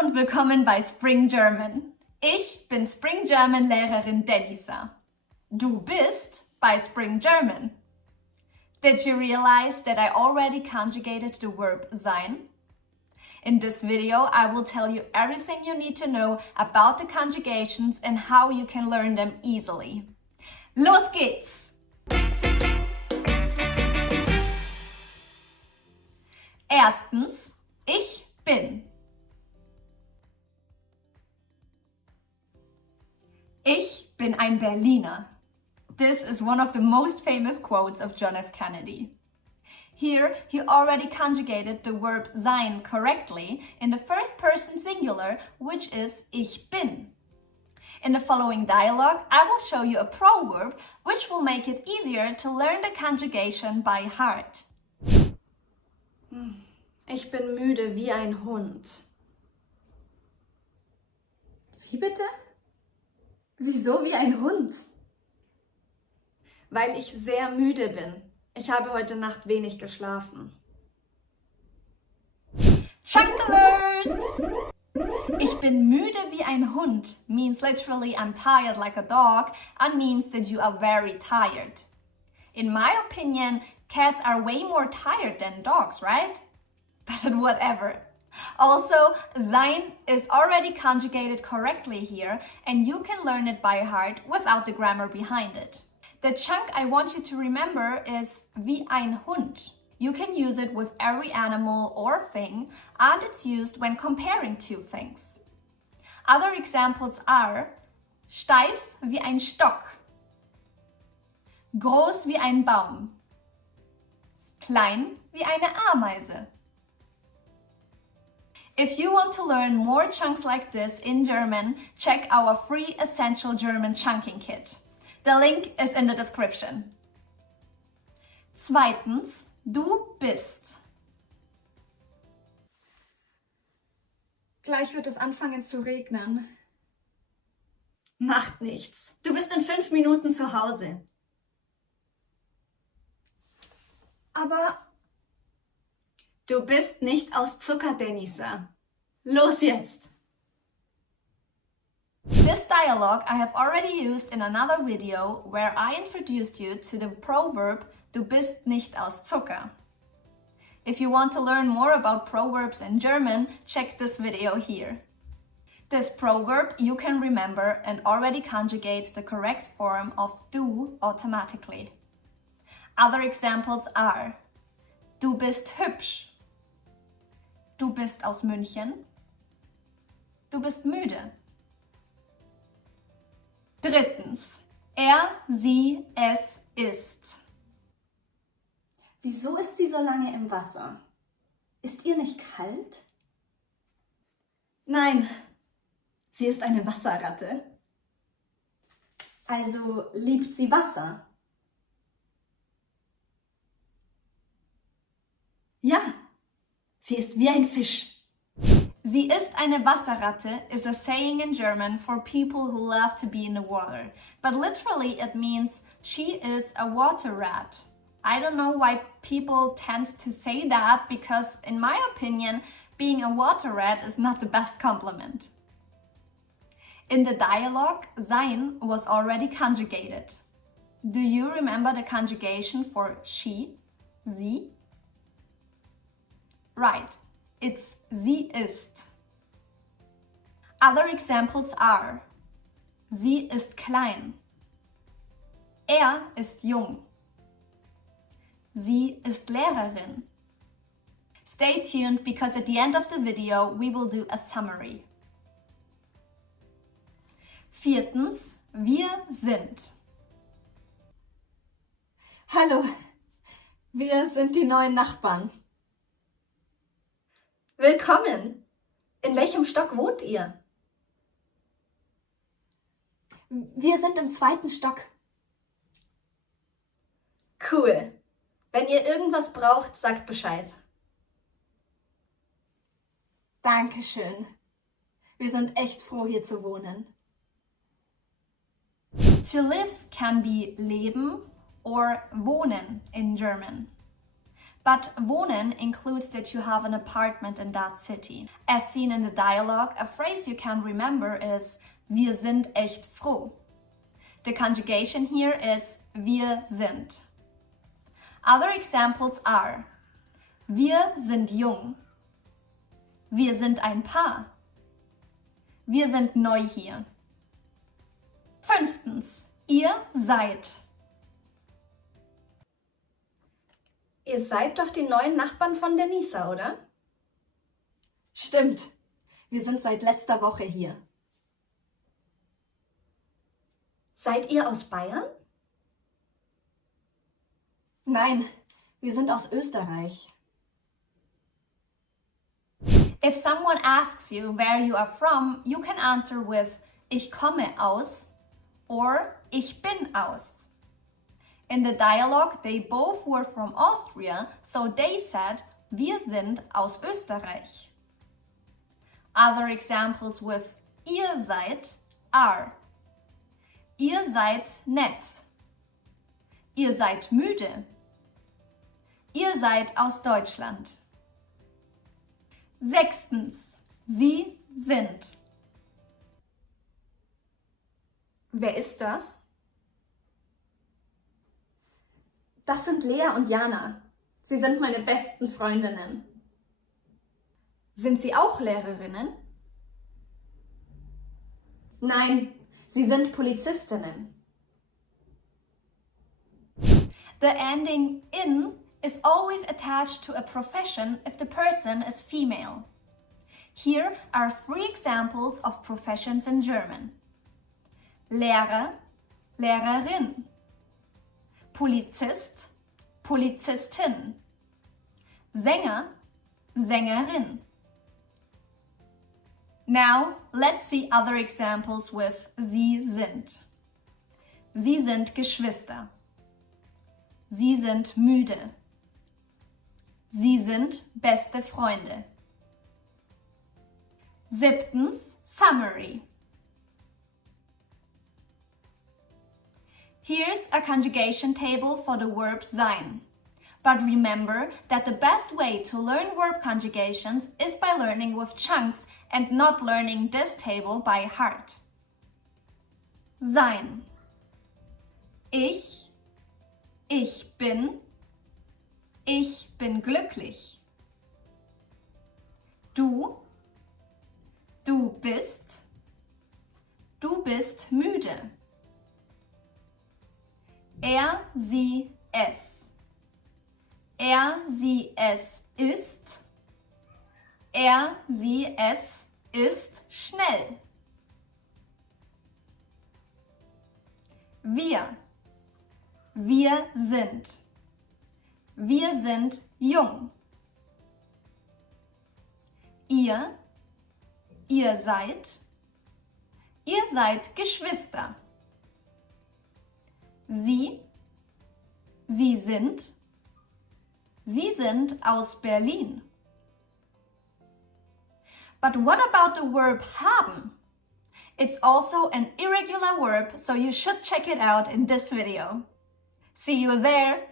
Hallo und willkommen bei Spring German. Ich bin Spring German Lehrerin Denisa. Du bist bei Spring German. Did you realize that I already conjugated the verb sein? In this video, I will tell you everything you need to know about the conjugations and how you can learn them easily. Los geht's! Erstens, ich bin. Ich bin ein Berliner. This is one of the most famous quotes of John F. Kennedy. Here, he already conjugated the verb sein correctly in the first person singular, which is ich bin. In the following dialogue, I will show you a proverb which will make it easier to learn the conjugation by heart. Ich bin müde wie ein Hund. Wie bitte? Wieso wie ein Hund? Weil ich sehr müde bin. Ich habe heute Nacht wenig geschlafen. Chunk alert! Ich bin müde wie ein Hund means literally I'm tired like a dog and means that you are very tired. In my opinion, cats are way more tired than dogs, right? But whatever. Also, sein is already conjugated correctly here and you can learn it by heart without the grammar behind it. The chunk I want you to remember is wie ein Hund. You can use it with every animal or thing and it's used when comparing two things. Other examples are steif wie ein Stock, groß wie ein Baum, klein wie eine Ameise. If you want to learn more chunks like this in German, check our free Essential German Chunking Kit. The link is in the description. Zweitens, du bist. Gleich wird es anfangen zu regnen. Macht nichts. Du bist in 5 Minuten zu Hause. Aber du bist nicht aus Zucker, Denisa. Los jetzt! This dialogue I have already used in another video where I introduced you to the proverb du bist nicht aus Zucker. If you want to learn more about proverbs in German, check this video here. This proverb you can remember and already conjugate the correct form of du automatically. Other examples are du bist hübsch, du bist aus München, du bist müde. Drittens, er, sie, es ist. wieso ist sie so lange im Wasser? Ist ihr nicht kalt? Nein, sie ist eine Wasserratte. Also liebt sie Wasser? Ja, sie ist wie ein Fisch. Sie ist eine Wasserratte is a saying in German for people who love to be in the water, but literally it means she is a water rat. I don't know why people tend to say that because in my opinion, being a water rat is not the best compliment. In the dialogue, sein was already conjugated. Do you remember the conjugation for she, sie? Right, it's sie ist. Other examples are sie ist klein, er ist jung, sie ist Lehrerin. Stay tuned because at the end of the video we will do a summary. Viertens, wir sind. Hallo, wir sind die neuen Nachbarn. Willkommen! In welchem Stock wohnt ihr? Wir sind im 2. Stock. Cool! Wenn ihr irgendwas braucht, sagt Bescheid. Dankeschön. Wir sind echt froh, hier zu wohnen. To live can be leben or wohnen in German. But wohnen includes that you have an apartment in that city. As seen in the dialogue, a phrase you can remember is wir sind echt froh. The conjugation here is wir sind. Other examples are wir sind jung. Wir sind ein Paar. Wir sind neu hier. 5. Ihr seid. Ihr seid doch die neuen Nachbarn von Denisa, oder? Stimmt. Wir sind seit letzter Woche hier. Seid ihr aus Bayern? Nein, wir sind aus Österreich. If someone asks you where you are from, you can answer with ich komme aus or ich bin aus. In the dialogue, they both were from Austria, so they said wir sind aus Österreich. Other examples with ihr seid are ihr seid nett. Ihr seid müde. Ihr seid aus Deutschland. 6. Sie sind. Wer ist das? Das sind Lea und Jana. Sie sind meine besten Freundinnen. Sind Sie auch Lehrerinnen? Nein, sie sind Polizistinnen. The ending in is always attached to a profession if the person is female. Here are 3 examples of professions in German. Lehrer, Lehrerin. Polizist, Polizistin. Sänger, Sängerin. Now, let's see other examples with Sie sind. Sie sind Geschwister. Sie sind müde. Sie sind beste Freunde. 7. Summary. Here's a conjugation table for the verb sein. But remember that the best way to learn verb conjugations is by learning with chunks and not learning this table by heart. Sein. Ich bin glücklich. Du bist müde. Sie, es. Sie, es ist. Sie, es ist schnell. Wir sind. Wir sind jung. Ihr seid. Ihr seid Geschwister. Sie sind. Sie sind aus Berlin. But what about the verb haben? It's also an irregular verb, so you should check it out in this video. See you there!